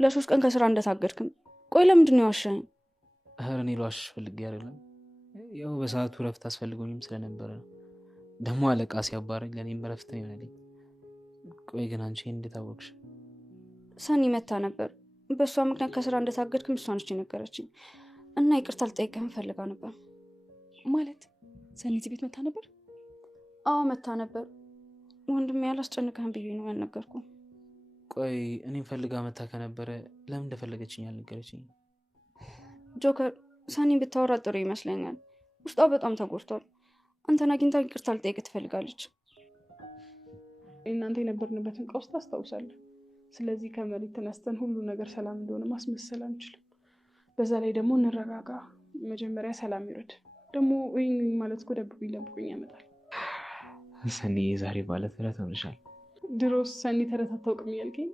ለ3 ቀን ከስራ እንደታገድክም። ቆይ ለምንድን ነው ያዋሻኝ? ኧረ እኔ ልዋሽሽ ፈልጌ አይደለም። ያው በሰዓቱ ረፍት አስፈልጎኝም ስለነበረ ነው። ደግሞ አለቃ ሲያባረኝ ለእኔም ረፍት ነው ይሆናልኝ። ቆይ ግን አንቺ እንዴት አወቅሽ? ሰኒ መታ ነበር። በእሷ ምክንያት ከስራ እንደታገድክም እሷ ነች የነገረችኝ እና ይቅርታ ልጠይቅህም ፈልጋ ነበር። ማለት ሰኒ እዚህ ቤት መታ ነበር? አዎ መታ ነበር። ወንድሜ ያላስጨንቅህም ብዬ ነው ያልነገርኩ። ቆይ እኔም ፈልጋ መታ ከነበረ ለምን እንደፈለገችኝ አልነገረችኝ? ጆከር ሰኒን ብታወራ ጥሩ ይመስለኛል። ውስጧ በጣም ተጎድቷል። አንተን አግኝታ ይቅርታ ልጠይቅ ትፈልጋለች። እናንተ የነበርንበትን ቀውስ ታስታውሳለህ። ስለዚህ ከመሬት ተነስተን ሁሉ ነገር ሰላም እንደሆነ ማስመሰል አንችልም። በዛ ላይ ደግሞ እንረጋጋ። መጀመሪያ ሰላም ይረድ። ደግሞ ወይ ማለት እኮ ደብቁኝ ያመጣል። ሰኒ ዛሬ ማለት ተረት ሆነሻል። ድሮስ ሰኒ ተረት አታውቅም እያልከኝ?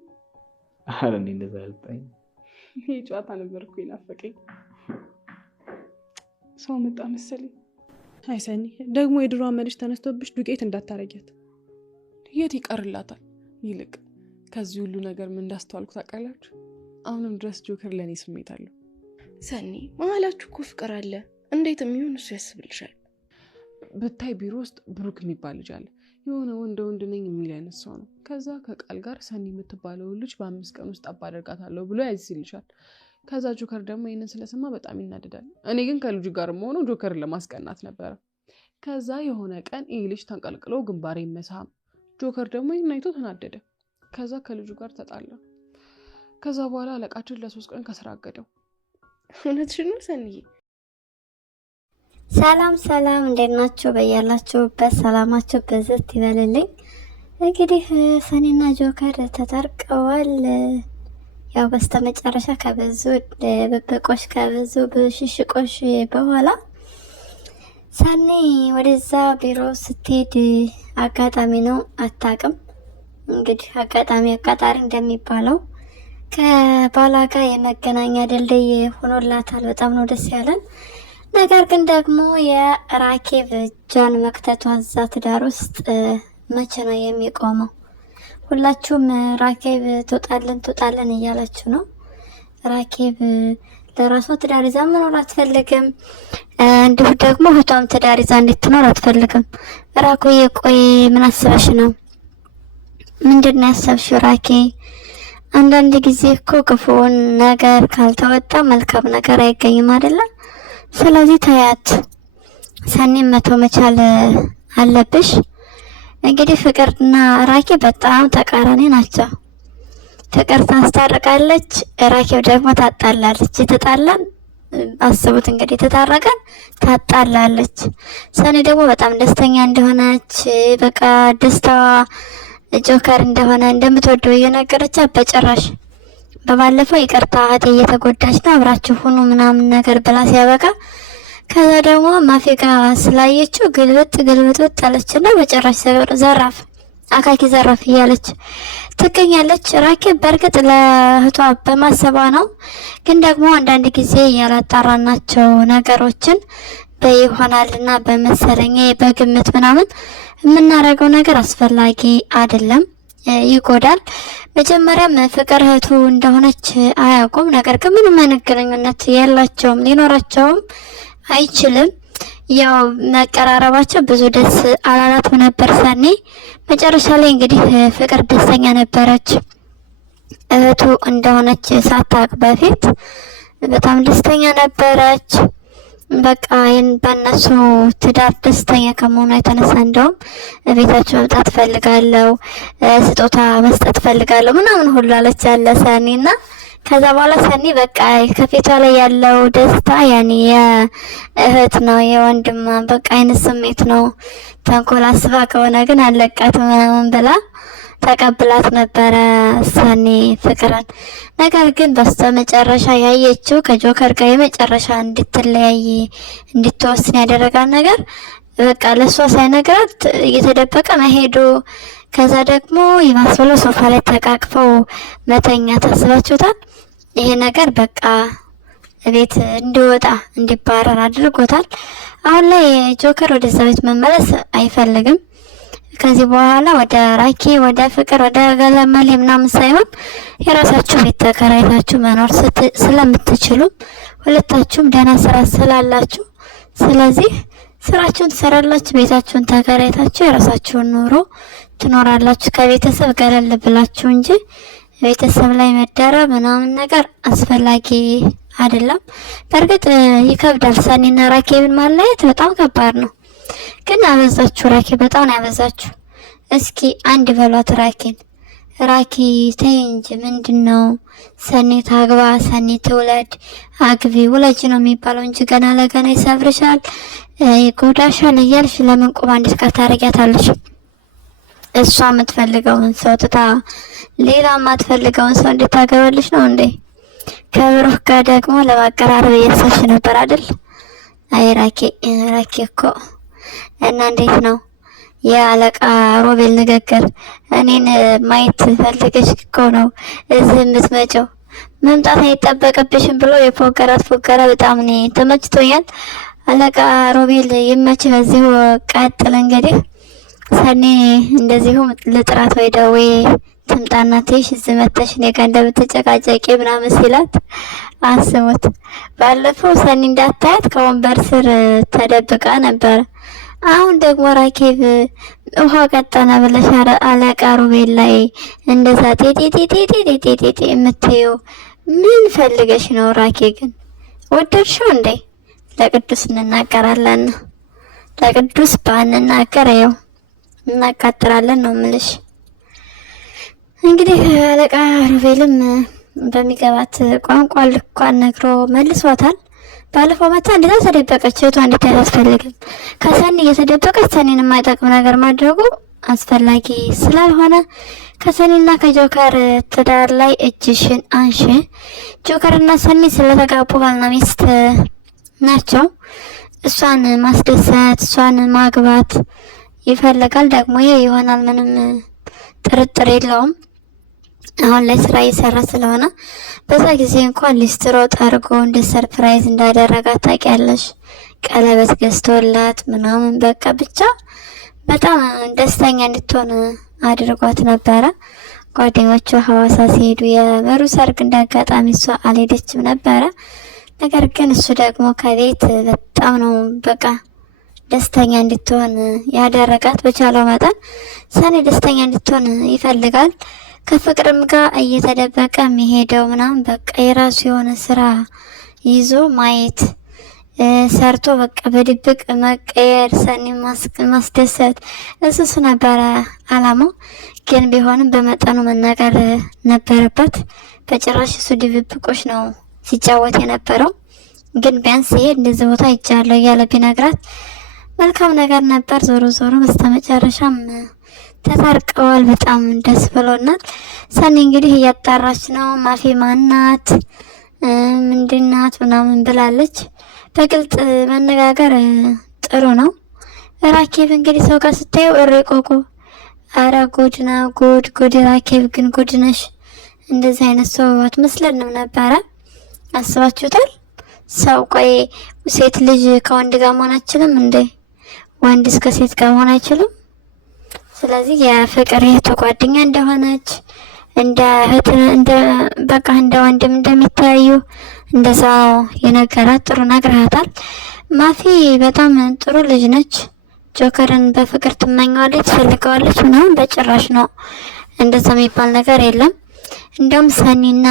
ኧረ እኔ እንደዛ አልጣኝ። ይሄ ጨዋታ ነበር እኮ ይናፈቀኝ። ሰው መጣ መሰለኝ። አይ ሰኒ ደግሞ የድሮ አመልሽ ተነስቶብሽ ዱቄት እንዳታረጊያት። የት ይቀርላታል? ይልቅ ከዚህ ሁሉ ነገር ምን እንዳስተዋልኩ ታውቃላችሁ? አሁንም ድረስ ጆከር ለእኔ ስሜት አለው። ሰኒ መሀላችሁ እኮ ፍቅር አለ። እንዴት የሚሆን እሱ ያስብልሻል? ብታይ ቢሮ ውስጥ ብሩክ የሚባል ልጅ አለ። የሆነ ወንድ ነኝ የሚል አይነት ሰው ነው። ከዛ ከቃል ጋር ሰኒ የምትባለው ልጅ በ5 ቀን ውስጥ አባደርጋታለሁ ብሎ ያዝልሻል። ከዛ ጆከር ደግሞ ይሄንን ስለሰማ በጣም ይናደዳል። እኔ ግን ከልጁ ጋር መሆኑ ጆከርን ለማስቀናት ነበረ። ከዛ የሆነ ቀን ይህ ልጅ ተንቀልቅሎ ግንባሬ መሳም። ጆከር ደግሞ ይህን አይቶ ተናደደ። ከዛ ከልጁ ጋር ተጣላ። ከዛ በኋላ አለቃችን ለ3 ቀን ከስራ አገደው። እውነትሽን ነው ሰኒዬ? ሰላም እንዴት ናችሁ? በያላችሁበት ሰላማችሁ በዘት ይበልልኝ። እንግዲህ ሰኒና ጆከር ተታርቀዋል። ያው በስተመጨረሻ ከብዙ ብብቆሽ ከብዙ ብሽሽቆሽ በኋላ ሰኒ ወደዛ ቢሮ ስትሄድ አጋጣሚ ነው አታውቅም። እንግዲህ አጋጣሚ አቃጣሪ እንደሚባለው ከባላ ጋር የመገናኛ ድልድይ ሆኖላታል። በጣም ነው ደስ ያለን። ነገር ግን ደግሞ የራኬብ እጇን መክተቷ እዛ ትዳር ውስጥ መቼ ነው የሚቆመው? ሁላችሁም ራኬብ ትወጣለን እያላችሁ ነው። ራኬብ ለራሷ ትዳር ይዛ መኖር አትፈልግም። እንዲሁም ደግሞ እህቷም ትዳር ይዛ እንድትኖር አትፈልግም። ራኮዬ ቆይ ምን አስበሽ ነው? ምንድን ነው ያሰብሽው ራኬ? አንዳንድ ጊዜ እኮ ክፉን ነገር ካልተወጣ መልካም ነገር አይገኝም አይደለም? ስለዚህ ታያት ሰኒን መተው መቻል አለብሽ። እንግዲህ ፍቅርና ራኬ በጣም ተቃራኒ ናቸው። ፍቅር ታስታርቃለች፣ ራኬብ ደግሞ ታጣላለች። የተጣላን አስቡት እንግዲህ ተታረቀን ታጣላለች። ሰኒ ደግሞ በጣም ደስተኛ እንደሆነች በቃ ደስታዋ ጆከር እንደሆነ እንደምትወደው እየነገረቻት በጭራሽ በባለፈው ይቅርታ እህቴ እየተጎዳች ነው አብራችሁ ሁኑ ምናምን ነገር ብላ ሲያበቃ ከዛ ደግሞ ማፊጋ ስላየችው ግልብጥ አለችና በጭራሽ ዘራፍ አካኪ ዘራፍ እያለች ትገኛለች። ራኬብ በእርግጥ ለእህቷ በማሰቧ ነው፣ ግን ደግሞ አንዳንድ ጊዜ ያላጣራናቸው ነገሮችን በይሆናልና በመሰለኛ በግምት ምናምን የምናደርገው ነገር አስፈላጊ አይደለም፣ ይጎዳል። መጀመሪያም ፍቅር እህቱ እንደሆነች አያውቁም። ነገር ግን ምንም አይነት ግንኙነት የላቸውም፣ ሊኖራቸውም አይችልም። ያው መቀራረባቸው ብዙ ደስ አላላትም ነበር ሰኒ። መጨረሻ ላይ እንግዲህ ፍቅር ደስተኛ ነበረች እህቱ እንደሆነች ሳታውቅ በፊት በጣም ደስተኛ ነበረች። በቃ በእነሱ ትዳር ደስተኛ ከመሆኗ የተነሳ እንደውም ቤታቸው መምጣት ፈልጋለሁ፣ ስጦታ መስጠት ፈልጋለሁ ምናምን ሁሉ አለች ያለ ሰኒና ከዛ በኋላ ሰኒ በቃ ከፊቷ ላይ ያለው ደስታ ያኔ የእህት ነው የወንድም በቃ አይነት ስሜት ነው። ተንኮል አስባ ከሆነ ግን አለቃት ምናምን ብላ ተቀብላት ነበረ ሰኒ ፍቅርን። ነገር ግን በስተመጨረሻ ያየችው ከጆከር ጋር የመጨረሻ እንድትለያይ እንድትወስን ያደረጋት ነገር በቃ ለሷ ሳይነግራት እየተደበቀ መሄዱ፣ ከዛ ደግሞ ይማስብሎ ሶፋ ላይ ተቃቅፈው መተኛ ታስባችሁታል። ይሄ ነገር በቃ ቤት እንዲወጣ እንዲባረር አድርጎታል። አሁን ላይ ጆከር ወደዛ ቤት መመለስ አይፈልግም። ከዚህ በኋላ ወደ ራኬ ወደ ፍቅር ወደ ገለመሌ ምናምን ሳይሆን የራሳችሁ ቤት ተከራይታችሁ መኖር ስለምትችሉ ሁለታችሁም ደህና ስራ ስላላችሁ ስለዚህ ስራችሁን ትሰራላችሁ፣ ቤታችሁን ተከራይታችሁ የራሳችሁን ኑሮ ትኖራላችሁ ከቤተሰብ ገለል ብላችሁ እንጂ ቤተሰብ ላይ መደረብ ምናምን ነገር አስፈላጊ አይደለም። በእርግጥ ይከብዳል። ሰኒና ራኬብን ማለያየት በጣም ከባድ ነው። ግን አበዛችሁ፣ ራኬ በጣም ያበዛችሁ። እስኪ አንድ በሏት ራኬን። ራኬ ተይ እንጂ ምንድነው? ሰኒ ታግባ፣ ሰኒ ትውለድ፣ አግቢ ውለጅ ነው የሚባለው እንጂ ገና ለገና ይሰብርሻል፣ ይጎዳሻል እያልሽ ለምን ቁማ እንዴት ታረጊያታለሽ? እሷ የምትፈልገውን ሰው ትታ ሌላ የማትፈልገውን ሰው እንዴት ታገባለሽ ነው እንዴ? ከብሩህ ጋር ደግሞ ለማቀራረብ እያሰብሽ ነበር አይደል? አይ ራኬ እኮ እና እንዴት ነው የአለቃ ሮቤል ንግግር? እኔን ማየት ፈልገሽ እኮ ነው እዚህ የምትመጪው፣ መምጣት አይጠበቅብሽም ብሎ የፎገራት ፎገራ በጣም እኔ ተመችቶኛል። አለቃ ሮቤል ይመች፣ በዚሁ ቀጥል። እንግዲህ ሰኔ እንደዚሁ ልጥራት ወይ ደዌ ትምጣና ትይሽ እዚህ መተሽ እኔ ጋር እንደምትጨቃጨቂ ምናምን ሲላት አስቡት። ባለፈው ሰኒ እንዳታያት ከወንበር ስር ተደብቃ ነበር። አሁን ደግሞ ራኬብ ውሃ ቀጠነ ብለሽ አለቃ ሮቤል ላይ እንደዛ ጤጤጤጤጤጤጤ የምትይው ምን ፈልገሽ ነው? ራኬ ግን ወደድሽው እንዴ? ለቅዱስ እንናገራለን። ለቅዱስ ባንናገር ያው እናቃጥራለን ነው ምልሽ። እንግዲህ አለቃ ሮቤልም በሚገባት ቋንቋ ልኳን ነግሮ መልሷታል። ባለፈው መታ እንደዛ ተደበቀች። እህቷ እንዴት አያስፈልግም። ከሰኒ እየተደበቀች ሰኒን የማይጠቅም ነገር ማድረጉ አስፈላጊ ስላልሆነ ከሰኒና ከጆከር ትዳር ላይ እጅሽን አንሺ። ጆከርና ሰኒ ስለተጋቡ ባልና ሚስት ናቸው። እሷን ማስደሰት እሷን ማግባት ይፈልጋል። ደግሞ ይሄ ይሆናል፣ ምንም ጥርጥር የለውም። አሁን ላይ ስራ እየሰራ ስለሆነ በዛ ጊዜ እንኳን ሊስትሮ ጠርጎ እንደ ሰርፕራይዝ እንዳደረጋት ታውቂያለሽ። ቀለበት ገዝቶላት ምናምን በቃ ብቻ በጣም ደስተኛ እንድትሆን አድርጓት ነበረ። ጓደኞቿ ሐዋሳ ሲሄዱ የመሩ ሰርግ እንዳጋጣሚ እሷ አልሄደችም ነበረ። ነገር ግን እሱ ደግሞ ከቤት በጣም ነው በቃ ደስተኛ እንድትሆን ያደረጋት። በቻለው መጠን ሰኔ ደስተኛ እንድትሆን ይፈልጋል። ከፍቅርም ጋር እየተደበቀ የሚሄደው ምናምን በቃ የራሱ የሆነ ስራ ይዞ ማየት ሰርቶ በቃ በድብቅ መቀየር፣ ሰኒ ማስደሰት እሱ ነበረ አላማው። ግን ቢሆንም በመጠኑ መናገር ነበረበት። በጭራሽ እሱ ድብብቆች ነው ሲጫወት የነበረው። ግን ቢያንስ ሲሄድ እንደዚህ ቦታ ይጃለሁ እያለ ቢነግራት መልካም ነገር ነበር። ዞሮ ዞሮ በስተመጨረሻም ተታርቀዋል። በጣም ደስ ብሎናል። ሰኒ እንግዲህ እያጣራች ነው። ማፊ ማናት ምንድናት ምናምን ብላለች። በግልጽ መነጋገር ጥሩ ነው። ራኬብ እንግዲህ ሰው ጋር ስታየው እሬ ቆቆ፣ አረ ጉድ ነው ጉድ። ራኬብ ግን ጉድ ነሽ። እንደዚህ አይነት ሰው አትመስለንም ነበረ። አስባችሁታል? ሰው ቆይ ሴት ልጅ ከወንድ ጋር መሆን አይችልም እንዴ? ወንድ እስከ ሴት ጋር መሆን አይችልም? ስለዚህ የፍቅር እህቱ ጓደኛ እንደሆነች እንደ እህት በቃ እንደ ወንድም እንደሚታዩ እንደዛ የነገራት ጥሩ ነግረሃታል። ማፊ በጣም ጥሩ ልጅ ነች። ጆከርን በፍቅር ትመኘዋለች፣ ትፈልገዋለች ምናምን በጭራሽ ነው እንደዛ የሚባል ነገር የለም። እንደውም ሰኒና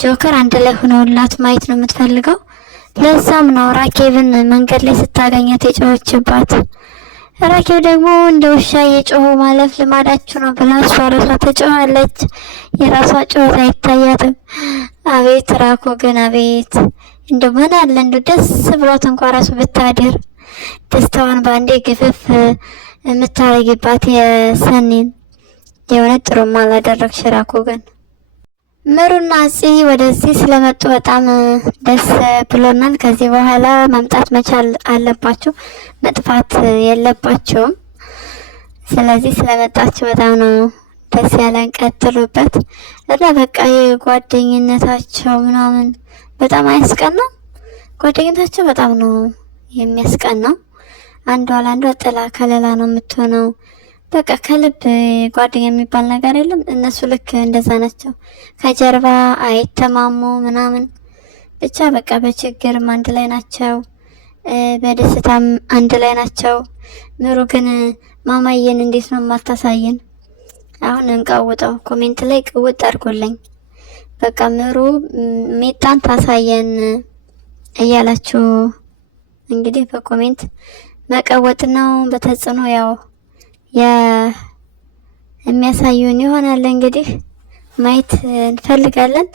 ጆከር አንድ ላይ ሆነውላት ማየት ነው የምትፈልገው። ለዛም ነው ራኬብን መንገድ ላይ ስታገኛት የጮኸችባት። ራኬብ ደግሞ እንደ ውሻ የጮሁ ማለፍ ልማዳችሁ ነው ብላ እሷ ራሷ ተጮኻለች። የራሷ ጮኸት አይታያትም። አቤት ራኮ ግን አቤት እንደው ምን አለ እንደው ደስ ብሏት እንኳን ራሱ ብታድር ደስታዋን በአንዴ ግፍፍ የምታረጊባት የሰኒን የእውነት ጥሩም አላደረግሽ ራኮ ግን። ምሩና አፄ ወደዚህ ስለመጡ በጣም ደስ ብሎናል። ከዚህ በኋላ መምጣት መቻል አለባችሁ፣ መጥፋት የለባቸውም። ስለዚህ ስለመጣችሁ በጣም ነው ደስ ያለን። ቀጥሉበት እና በቃ የጓደኝነታቸው ምናምን በጣም አያስቀናም? ጓደኝነታቸው በጣም ነው የሚያስቀናው። አንዷ ለአንዷ ጥላ ከለላ ነው የምትሆነው። በቃ ከልብ ጓደኛ የሚባል ነገር የለም። እነሱ ልክ እንደዛ ናቸው። ከጀርባ አይተማሙ ምናምን ብቻ በቃ በችግርም አንድ ላይ ናቸው፣ በደስታም አንድ ላይ ናቸው። ምሩ ግን ማማየን እንዴት ነው የማታሳየን? አሁን እንቀውጠው ኮሜንት ላይ ቅውጥ አድርጎልኝ በቃ ምሩ ሜጣን ታሳየን እያላችሁ እንግዲህ በኮሜንት መቀወጥ ነው። በተጽዕኖ ያው የሚያሳዩን ይሆናል። እንግዲህ ማየት እንፈልጋለን።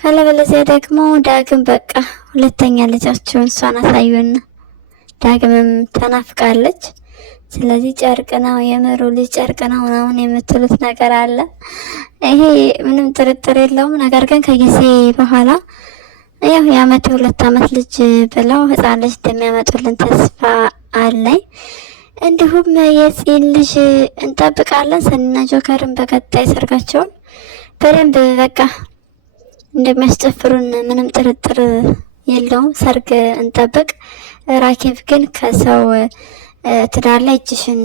ካለበለዚያ ደግሞ ዳግም በቃ ሁለተኛ ልጃቸውን እሷን አሳዩን። ዳግምም ተናፍቃለች። ስለዚህ ጨርቅ ነው የምሩ ልጅ ጨርቅ ነው ምናምን የምትሉት ነገር አለ። ይሄ ምንም ጥርጥር የለውም። ነገር ግን ከጊዜ በኋላ ያው የአመት 2 አመት ልጅ ብለው ህፃን ልጅ እንደሚያመጡልን ተስፋ አለኝ። እንዲሁም የፂን ልጅ እንጠብቃለን። ሰኒና ጆከርን በቀጣይ ሰርጋቸውን በደንብ በቃ እንደሚያስጨፍሩን ምንም ጥርጥር የለውም። ሰርግ እንጠብቅ። ራኬብ ግን ከሰው ትዳር ላይ እጅሽን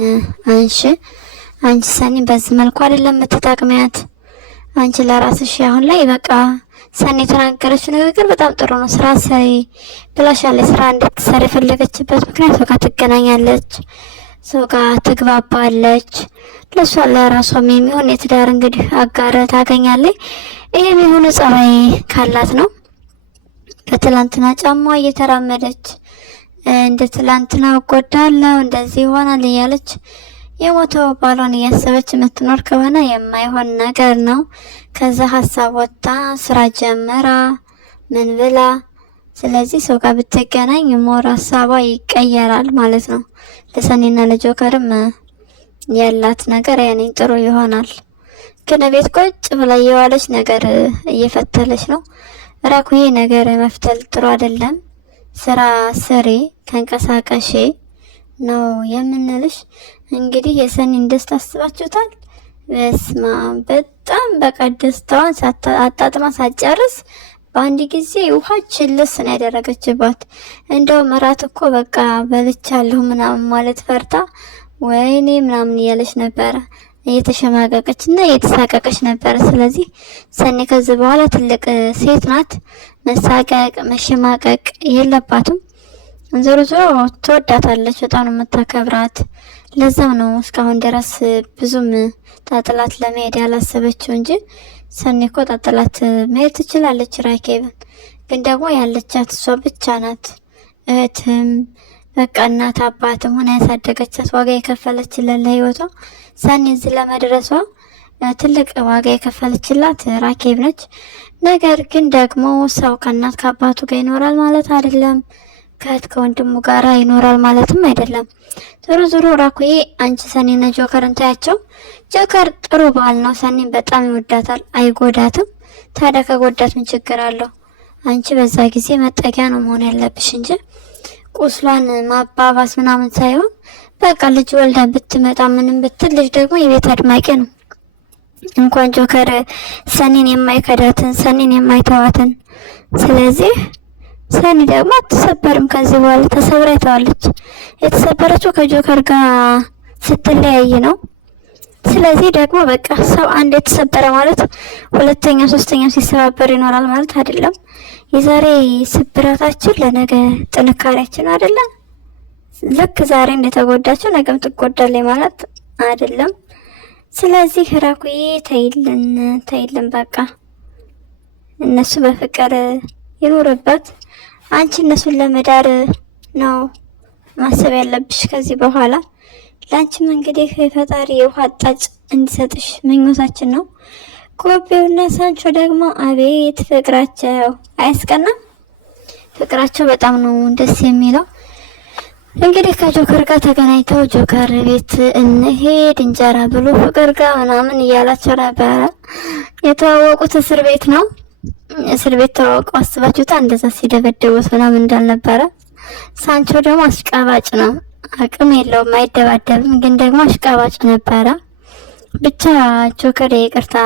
አንሺ። አንቺ ሰኒ በዚህ መልኩ አይደለም የምትጠቅሚያት። አንቺ ለራስሽ አሁን ላይ በቃ ሰኒ የተናገረችው ንግግር በጣም ጥሩ ነው። ስራ ሰሪ ብላሻለች። ስራ እንድትሰሪ የፈለገችበት ምክንያት ሰው ጋር ትገናኛለች፣ ሰው ጋር ትግባባለች። ለሷ ለራሷም የሚሆን የትዳር እንግዲህ አጋር ታገኛለች። ይሄም የሆነ ጸባይ ካላት ነው። በትላንትና ጫማ እየተራመደች እንደ ትላንትና እጎዳለሁ እንደዚህ ይሆናል እያለች የሞተው ባሏን እያሰበች የምትኖር ከሆነ የማይሆን ነገር ነው። ከዛ ሀሳብ ወጣ ስራ ጀመራ ምን ብላ፣ ስለዚህ ሰው ጋር ብትገናኝ ሞር ሀሳቧ ይቀየራል ማለት ነው። ለሰኒና ለጆከርም ያላት ነገር ያኔ ጥሩ ይሆናል። ግን ቤት ቁጭ ብላ የዋለች ነገር እየፈተለች ነው። ራኩዬ ነገር መፍተል ጥሩ አይደለም። ስራ ስሪ ተንቀሳቀሺ ነው የምንልሽ። እንግዲህ የሰኒን ደስታ አስባችሁታል? በስማ በጣም በቃ ደስታዋን አጣጥማ ሳትጨርስ በአንድ ጊዜ ውሃ ችልስ ነው ያደረገችባት። እንደውም እራት እኮ በቃ በልቻለሁ ምናምን ማለት ፈርታ ወይኔ ምናምን እያለች ነበረ። እየተሸማቀቀች እና እየተሳቀቀች ነበረ። ስለዚህ ሰኒ ከዚህ በኋላ ትልቅ ሴት ናት። መሳቀቅ መሸማቀቅ የለባትም። ዞሮ ዞሮ ትወዳታለች፣ በጣም ነው የምታከብራት። ለዛም ነው እስካሁን ድረስ ብዙም ጣጥላት ለመሄድ ያላሰበችው እንጂ ሰኒ እኮ ጣጥላት መሄድ ትችላለች። ራኬብን ግን ደግሞ ያለቻት እሷ ብቻ ናት። እህትም በቃ እናት አባትም ሆና ያሳደገቻት ዋጋ የከፈለችላት ለህይወቷ ሰኒ እዚህ ለመድረሷ ትልቅ ዋጋ የከፈለችላት ራኬብ ነች። ነገር ግን ደግሞ ሰው ከእናት ከአባቱ ጋር ይኖራል ማለት አይደለም፣ ከእህት ከወንድሙ ጋር ይኖራል ማለትም አይደለም። ዞሮ ዞሮ ራኩዬ አንቺ ሰኒና ጆከርን ታያቸው። ጆከር ጥሩ ባል ነው፣ ሰኒን በጣም ይወዳታል፣ አይጎዳትም። ታዲያ ከጎዳት ምን ችግር አለው? አንቺ በዛ ጊዜ መጠጊያ ነው መሆን ያለብሽ እንጂ ቁስሏን ማባባስ ምናምን ሳይሆን በቃ ልጅ ወልዳ ብትመጣ ምንም ብትል ልጅ ደግሞ የቤት አድማቂ ነው። እንኳን ጆከር ሰኒን የማይከዳትን ሰኒን የማይተዋትን። ስለዚህ ሰኒ ደግሞ አትሰበርም። ከዚህ በኋላ ተሰብራ ይተዋለች። የተሰበረችው ከጆከር ጋር ስትለያይ ነው። ስለዚህ ደግሞ በቃ ሰው አንድ የተሰበረ ማለት ሁለተኛው ሶስተኛው ሲሰባበር ይኖራል ማለት አይደለም። የዛሬ ስብራታችን ለነገ ጥንካሬያችን አይደለም። ልክ ዛሬ እንደተጎዳችሁ ነገም ትጎዳለች ማለት አይደለም። ስለዚህ ራኩዬ ተይልን በቃ እነሱ በፍቅር ይኖርበት። አንቺ እነሱን ለመዳር ነው ማሰብ ያለብሽ ከዚህ በኋላ። ላንቺም እንግዲህ ፈጣሪ የውሃ አጣጭ እንዲሰጥሽ ምኞታችን ነው። ኮቤውና ሳንቾ ደግሞ አቤት ፍቅራቸው አያስቀናም? ፍቅራቸው በጣም ነው ደስ የሚለው። እንግዲህ ከጆከር ጋር ተገናኝተው ጆከር ቤት እንሄድ እንጀራ ብሎ ፍቅር ጋር ምናምን እያላቸው ነበረ። የተዋወቁት እስር ቤት ነው። እስር ቤት ተዋወቀው አስባችሁታ? እንደዛ ሲደበደቡት ምናምን እንዳልነበረ። ሳንቾ ደግሞ አሽቃባጭ ነው። አቅም የለውም አይደባደብም፣ ግን ደግሞ አሽቃባጭ ነበረ። ብቻ ጆከር የይቅርታ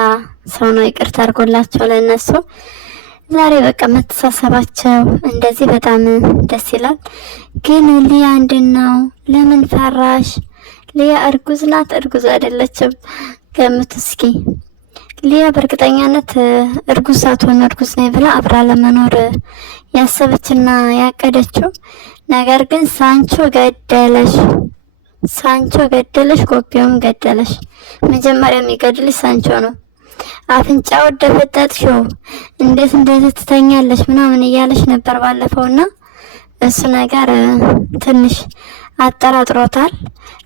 ሰው ነው። ይቅርታ አድርጎላቸው ለነሱ ዛሬ በቃ መተሳሰባቸው እንደዚህ በጣም ደስ ይላል። ግን ሊያ እንድነው ለምን ፈራሽ? ሊያ እርጉዝ ናት? እርጉዝ አይደለችም? ገምቱ እስኪ። ሊያ በእርግጠኛነት እርጉዝ ሳትሆን እርጉዝ ነኝ ብላ አብራ ለመኖር ያሰበችና ያቀደችው ነገር ግን ሳንቾ ገደለሽ፣ ጎቤውም ገደለሽ። መጀመሪያ የሚገድልሽ ሳንቾ ነው። አፍንጫው ደፈጠጥሽው፣ እንዴት እንደዚህ ትተኛለሽ ምናምን እያለሽ ነበር ባለፈውና እሱ ነገር ትንሽ አጠራጥሮታል።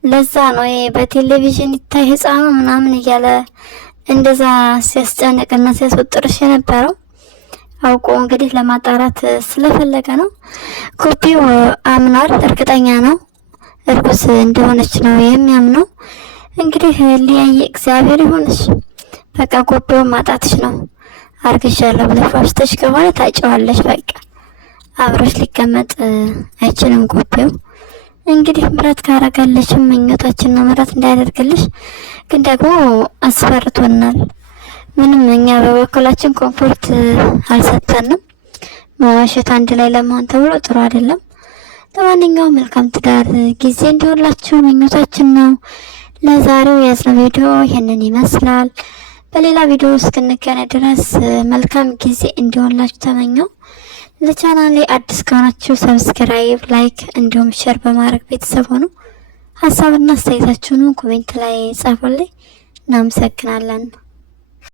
ለዛ ነው በቴሌቪዥን ይታይ ህፃኑ ምናምን እያለ እንደዛ ሲያስጨንቅና ሲያስወጥርሽ የነበረው። አውቆ እንግዲህ ለማጣራት ስለፈለገ ነው። ኮፒው አምኗል፣ እርግጠኛ ነው እርጉዝ እንደሆነች ነው የሚያምነው። እንግዲህ ሊያየ እግዚአብሔር ይሁንሽ። በቃ ኮፒውን ማጣትሽ ነው። አርግሻለሁ ብለሽ ዋሽተሽ ከሆነ ታጭዋለሽ። በቃ አብሮሽ ሊቀመጥ አይችልም ኮፒው። እንግዲህ ምረት ካረጋለችም ምኞታችን ነው ምረት እንዳያደርግልሽ። ግን ደግሞ አስፈርቶናል። ምንም እኛ በበኩላችን ኮምፎርት አልሰጠንም። መዋሸት አንድ ላይ ለመሆን ተብሎ ጥሩ አይደለም። ለማንኛውም መልካም ትዳር ጊዜ እንዲሆንላችሁ ምኞታችን ነው። ለዛሬው ያዝነው ቪዲዮ ይሄንን ይመስላል። በሌላ ቪዲዮ እስክንገናኝ ድረስ መልካም ጊዜ እንዲሆንላችሁ ተመኘው። ለቻናሌ አዲስ ከሆናችሁ ሰብስክራይብ፣ ላይክ እንዲሁም ሼር በማድረግ ቤተሰብ ሆኑ። ሀሳብና አስተያየታችሁን ኮሜንት ላይ ጻፉልኝ። እናመሰግናለን።